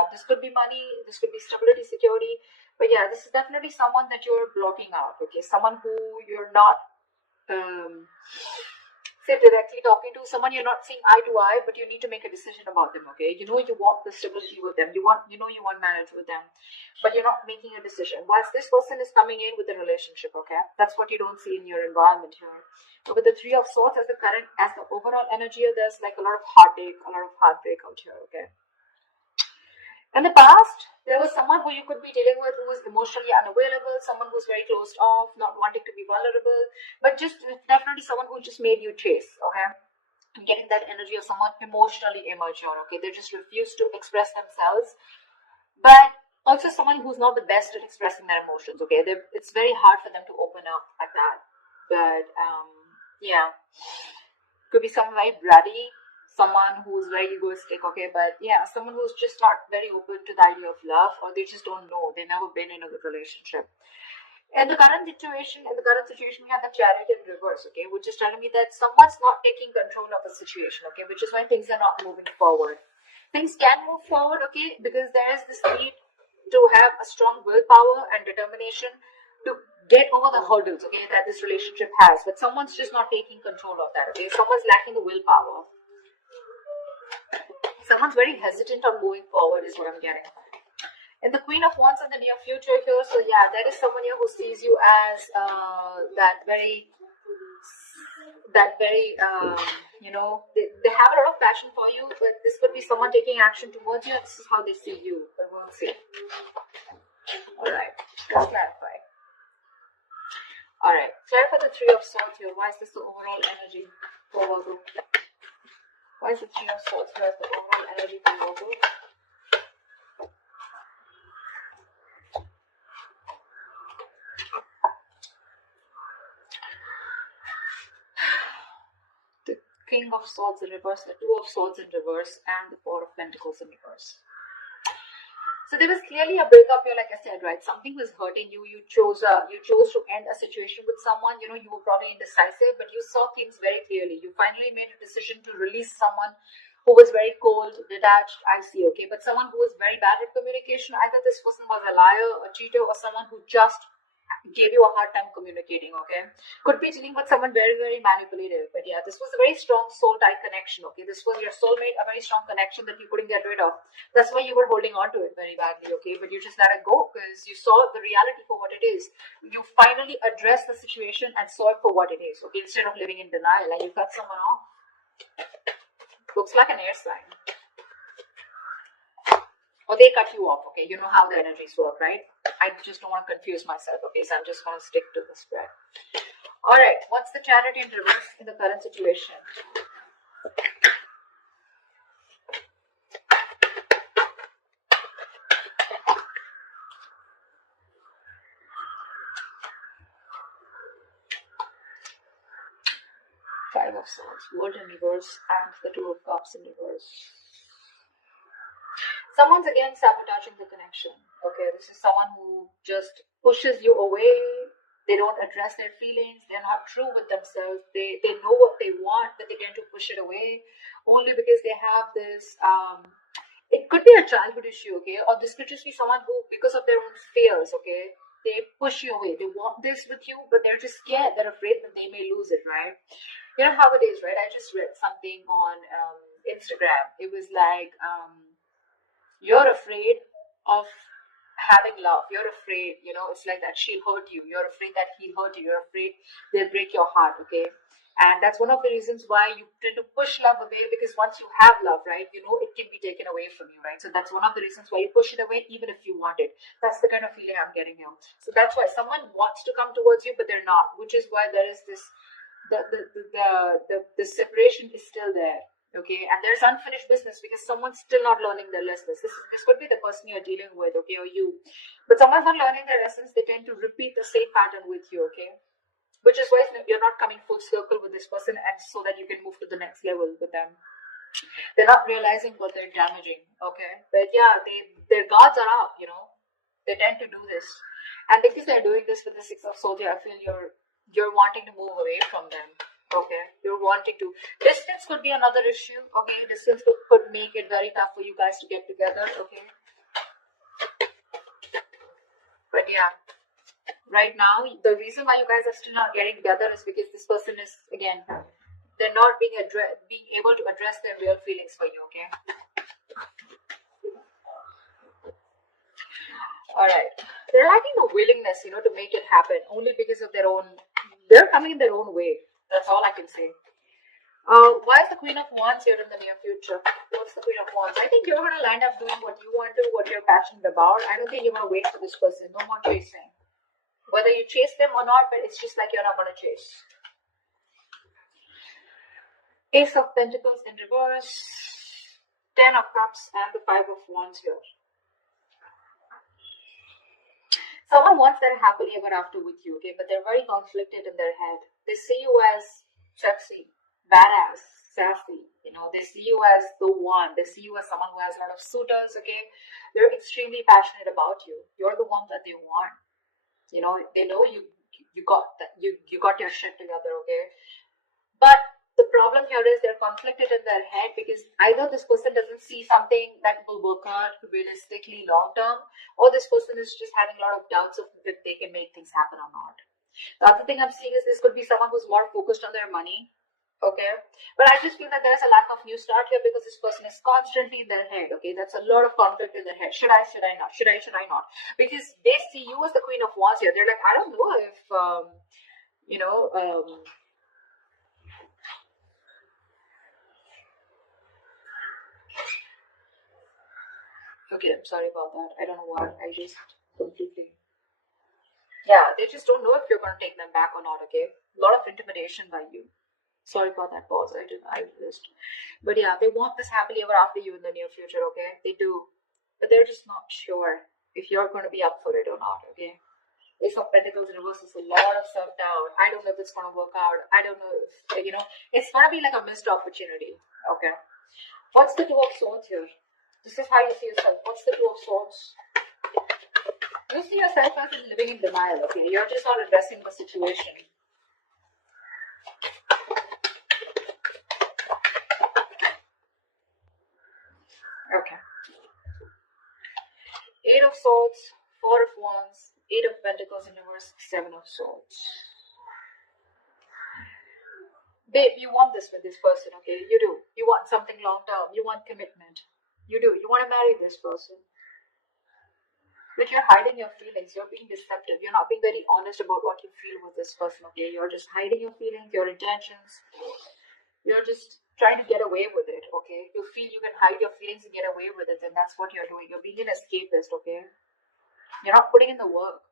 up. This could be money, this could be stability, security. But yeah, this is definitely someone that you're blocking out, okay? Someone who you're not say directly talking to, someone you're not seeing eye to eye, but you need to make a decision about them, okay? You want the stability with them, you want marriage with them, but you're not making a decision. Whilst this person is coming in with a relationship, okay? That's what you don't see in your environment here. But with the Three of Swords as the overall energy, there's like a lot of heartache, a lot of heartbreak out here, okay? In the past, there was someone who you could be dealing with who was emotionally unavailable, someone who's very closed off, not wanting to be vulnerable, but just definitely someone who just made you chase, okay? I'm getting that energy of someone emotionally immature, okay? They just refuse to express themselves, but also someone who's not the best at expressing their emotions, okay? It's very hard for them to open up like that, but yeah, could be someone very bratty, someone who's very egoistic, okay? But yeah, someone who's just not very open to the idea of love, or they just don't know. They've never been in a good relationship. In the current situation, we have the Chariot in reverse, okay? Which is telling me that someone's not taking control of the situation, okay? Which is why things are not moving forward. Things can move forward, okay? Because there is this need to have a strong willpower and determination to get over the hurdles, okay, that this relationship has. But someone's just not taking control of that, okay? Someone's lacking the willpower. Someone's very hesitant on moving forward is what I'm getting. And the Queen of Wands in the near future here, so yeah, there is someone here who sees you as that very you know, they have a lot of passion for you, but this could be someone taking action towards you. This is how they see you, but we'll see. Alright, let's clarify. Alright, clarify the Three of Swords here. Why is this the overall energy for Virgo? Why is the Three of Swords here as the overall energy for Virgo? The King of Swords in reverse, the Two of Swords in reverse, and the Four of Pentacles in reverse. So there was clearly a breakup here, like I said, right? Something was hurting you. You chose to end a situation with someone. You know, you were probably indecisive, but you saw things very clearly. You finally made a decision to release someone who was very cold, detached, I see, okay? But someone who was very bad at communication. Either this person was a liar, a cheater, or someone who just gave you a hard time communicating, okay? Could be dealing with someone very, very manipulative. But yeah, this was a very strong soul-tie connection, okay? This was your soulmate, a very strong connection that you couldn't get rid of. That's why you were holding on to it very badly, okay? But you just let it go because you saw the reality for what it is. You finally addressed the situation and saw it for what it is, okay? Instead of living in denial and you cut someone off. Looks like an air sign. Or they cut you off, okay? You know how the energies work, right? I just don't want to confuse myself, okay? So I'm just going to stick to the spread. Alright, what's the Chariot in reverse in the current situation? Five of Swords, World in reverse, and the Two of Cups in reverse. Someone's again sabotaging the connection, okay? This is someone who just pushes you away. They don't address their feelings. They're not true with themselves. They know what they want, but they tend to push it away only because they have this, it could be a childhood issue, okay? Or this could just be someone who, because of their own fears, okay, they push you away. They want this with you, but they're just scared. They're afraid that they may lose it, right? You know how it is, right? I just read something on Instagram. It was like, you're afraid of having love. You're afraid, you know, it's like that she'll hurt you. You're afraid that he'll hurt you. You're afraid they'll break your heart, okay? And that's one of the reasons why you tend to push love away, because once you have love, right, you know, it can be taken away from you, right? So that's one of the reasons why you push it away even if you want it. That's the kind of feeling I'm getting here. So that's why someone wants to come towards you, but they're not, which is why there is this, the separation is still there. Okay, and there's unfinished business because someone's still not learning their lessons. This could be the person you're dealing with, okay, or you. But someone's not learning their lessons, they tend to repeat the same pattern with you, okay? Which is why you're not coming full circle with this person, and so that you can move to the next level with them. They're not realizing what they're damaging, okay? But yeah, their guards are up, you know. They tend to do this. And because they're doing this with the Six of Swords, I feel you're wanting to move away from them. Okay, you're wanting to. Distance could be another issue. Okay, distance could make it very tough for you guys to get together. Okay, but yeah, right now, the reason why you guys are still not getting together is because this person is, again, they're not being able to address their real feelings for you, okay? Alright. They're lacking the willingness, to make it happen, only because of they're coming in their own way. That's all I can say. Why is the Queen of Wands here in the near future? What's the Queen of Wands? I think you're going to land up doing what you want to, what you're passionate about. I don't think you're going to wait for this person. No more chasing. Whether you chase them or not, but it's just like you're not going to chase. Ace of Pentacles in reverse, 10 of Cups, and the 5 of Wands here. Someone wants their happily ever after with you, okay, but they're very conflicted in their head. They see you as sexy, badass, sassy, they see you as the one. They see you as someone who has a lot of suitors, okay. They're extremely passionate about you. You're the one that they want. They know you got that, you got your shit together, okay. But the problem here is they're conflicted in their head because either this person doesn't see something that will work out realistically long term, or this person is just having a lot of doubts of if they can make things happen or not. The other thing I'm seeing is this could be someone who's more focused on their money, okay? But I just feel that there's a lack of new start here because this person is constantly in their head, okay? That's a lot of conflict in their head. Should I not? Should I not? Because they see you as the Queen of Wands here. They're like, I don't know if, okay, I'm sorry about that. I don't know why. I just completely... Yeah, they just don't know if you're going to take them back or not, okay? A lot of intimidation by you. Sorry about that pause. I missed. But yeah, they want this happily ever after you in the near future, okay? They do. But they're just not sure if you're going to be up for it or not, okay? Ace of Pentacles in reverse is a lot of self-doubt. I don't know if it's going to work out. I don't know if, it's going to be like a missed opportunity, okay? What's the Two of Swords here? This is how you see yourself. What's the Two of Swords? You see yourself as living in denial, okay? You're just not addressing the situation. Okay. 8 of Swords, 4 of Wands, 8 of Pentacles in reverse, 7 of Swords. Babe, you want this with this person, okay? You do. You want something long term. You want commitment. You do. You want to marry this person. But you're hiding your feelings. You're being deceptive. You're not being very honest about what you feel with this person, okay? You're just hiding your feelings, your intentions. You're just trying to get away with it, okay? You feel you can hide your feelings and get away with it, and that's what you're doing. You're being an escapist, okay? You're not putting in the work.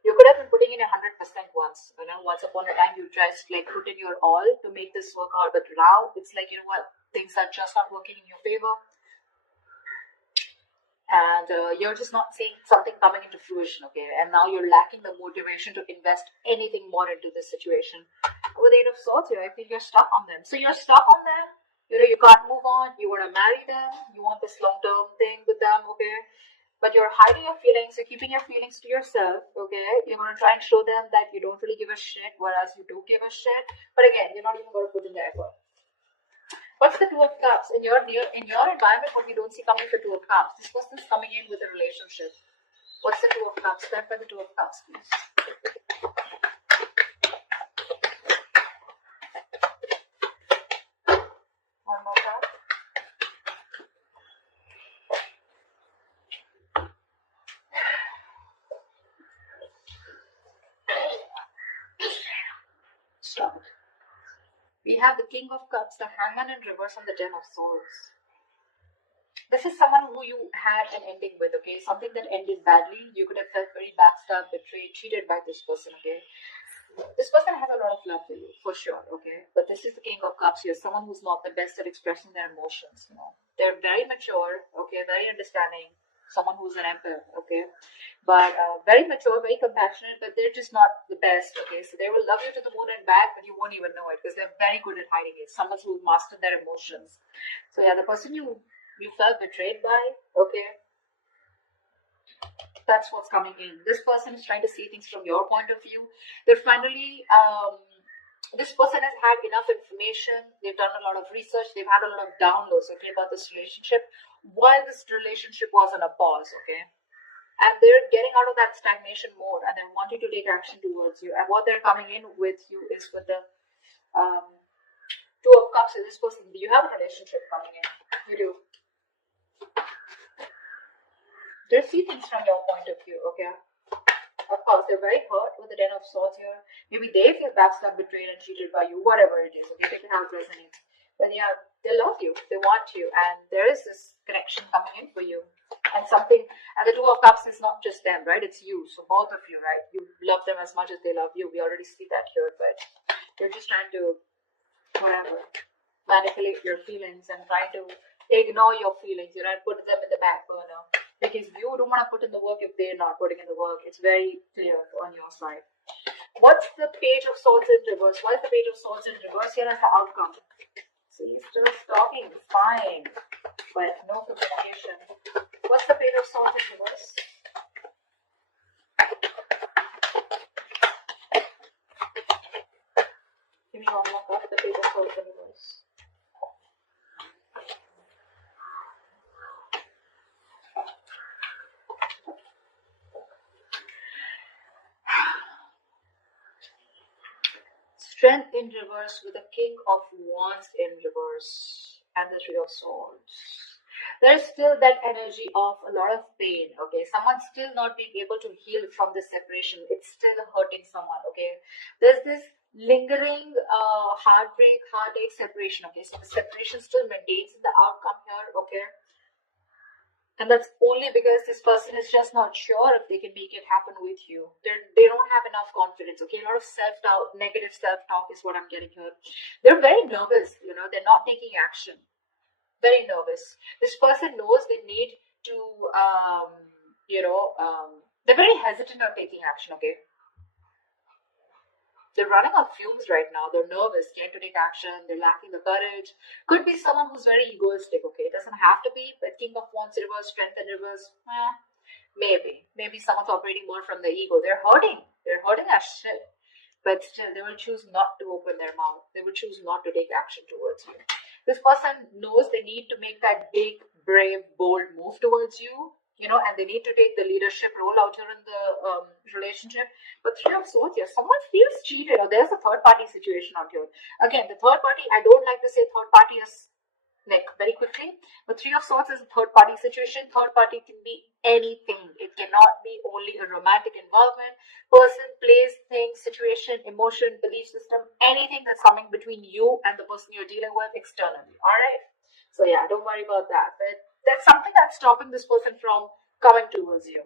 You could have been putting in 100% once. Once upon a time, you just put in your all to make this work out. But now it's like, what? Things are just not working in your favor. And you're just not seeing something coming into fruition, okay? And now you're lacking the motivation to invest anything more into this situation. With the 8 of Swords here, I feel you're stuck on them. So you're stuck on them. You can't move on. You want to marry them. You want this long-term thing with them, okay? But you're hiding your feelings. You're keeping your feelings to yourself, okay? You're going to try and show them that you don't really give a shit, whereas you do give a shit. But again, you're not even going to put in the effort. What's the Two of Cups? In your environment, what we don't see coming is the Two of Cups. This person's coming in with a relationship. What's the Two of Cups? Clarify the Two of Cups, please. One more card. Stop it. We have the King of Cups, the Hangman in reverse, and the 10 of Swords. This is someone who you had an ending with, okay? Something that ended badly. You could have felt very backstabbed, betrayed, cheated by this person, okay? This person has a lot of love for you, for sure, okay? But this is the King of Cups here, someone who's not the best at expressing their emotions, They're very mature, okay? Very understanding. Someone who's an emperor, okay? But very mature, very compassionate, but they're just not the best, okay? So they will love you to the moon and back, but you won't even know it because they're very good at hiding it. Someone who's mastered their emotions. So yeah, the person you felt betrayed by, okay? That's what's coming in. This person is trying to see things from your point of view. They're finally, this person has had enough information. They've done a lot of research. They've had a lot of downloads, okay, about this relationship while this relationship was on a pause, okay? and they're getting out of that stagnation mode, and they're wanting to take action towards you. And what they're coming in with you is with the Two of Cups. Is this person? Do you have a relationship coming in? You do. They see things from your point of view, okay? Of course, they're very hurt with the Ten of Swords here. Maybe they feel backstabbed, betrayed, and cheated by you, whatever it is. Okay, take it how it resonates. But yeah, they love you, they want you, and there is this connection coming in for you. And something, and the Two of Cups is not just them, right? It's you, so both of you, right? You love them as much as they love you. We already see that here, but you're just trying to, whatever, manipulate your feelings and trying to ignore your feelings, you know, and put them in the back burner. Because you don't want to put in the work if they're not putting in the work. It's very clear on your side. What's the Page of Swords in reverse? Why is the Page of Swords in reverse here as the outcome? See, still talking, fine, but no communication. What's the Page of Swords in reverse? Give me one more card. The Page of Swords in reverse. Strength in reverse with the King of Wands in reverse and the Three of Swords. There is still that energy of a lot of pain, okay? Someone's still not being able to heal from this separation. It's still hurting someone, okay? There's this lingering heartbreak, heartache, separation, okay? So the separation still maintains in the outcome here, okay? And that's only because this person is just not sure if they can make it happen with you. They don't have enough confidence, okay? A lot of self-doubt, negative self-talk is what I'm getting here. They're very nervous, you know, they're not taking action. Very nervous. This person knows they need to, they're very hesitant on taking action, okay? They're running on fumes right now. They're nervous, scared to take action. They're lacking the courage. Could be someone who's very egoistic, okay? It doesn't have to be, but King of Wands reverse, Strength in reverse, maybe. Maybe someone's operating more from the ego. They're hurting. They're hurting as shit. But still, they will choose not to open their mouth. They will choose not to take action towards you. This person knows they need to make that big, brave, bold move towards you. You know, and they need to take the leadership role out here in the relationship. But Three of Swords here, someone feels cheated, or there's a third party situation out here. Again, the third party, I don't like to say third party is like very quickly, but Three of Swords is a third party situation. Third party can be anything. It cannot be only a romantic involvement. Person, place, thing, situation, emotion, belief system, anything that's coming between you and the person you're dealing with externally. Alright? So yeah, don't worry about that. But that's something that's stopping this person from coming towards you.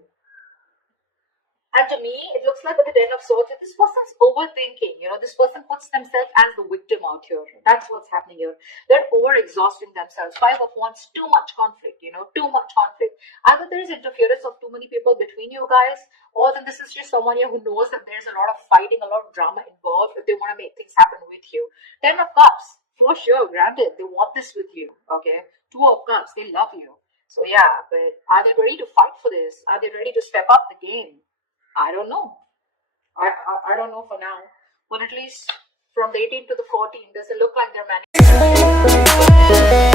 And to me, it looks like with the Ten of Swords, this person's overthinking. You know, this person puts themselves as the victim out here. That's what's happening here. They're over-exhausting themselves. Five of Wands, too much conflict, you know, too much conflict. Either there is interference of too many people between you guys, or then this is just someone here who knows that there's a lot of fighting, a lot of drama involved if they want to make things happen with you. Ten of Cups, for sure, granted, they want this with you, okay? Two of Cups, they love you. So yeah, but are they ready to fight for this? Are they ready to step up the game? I don't know. I don't know for now. But at least from the 18th to the 14th, does it look like they're managing?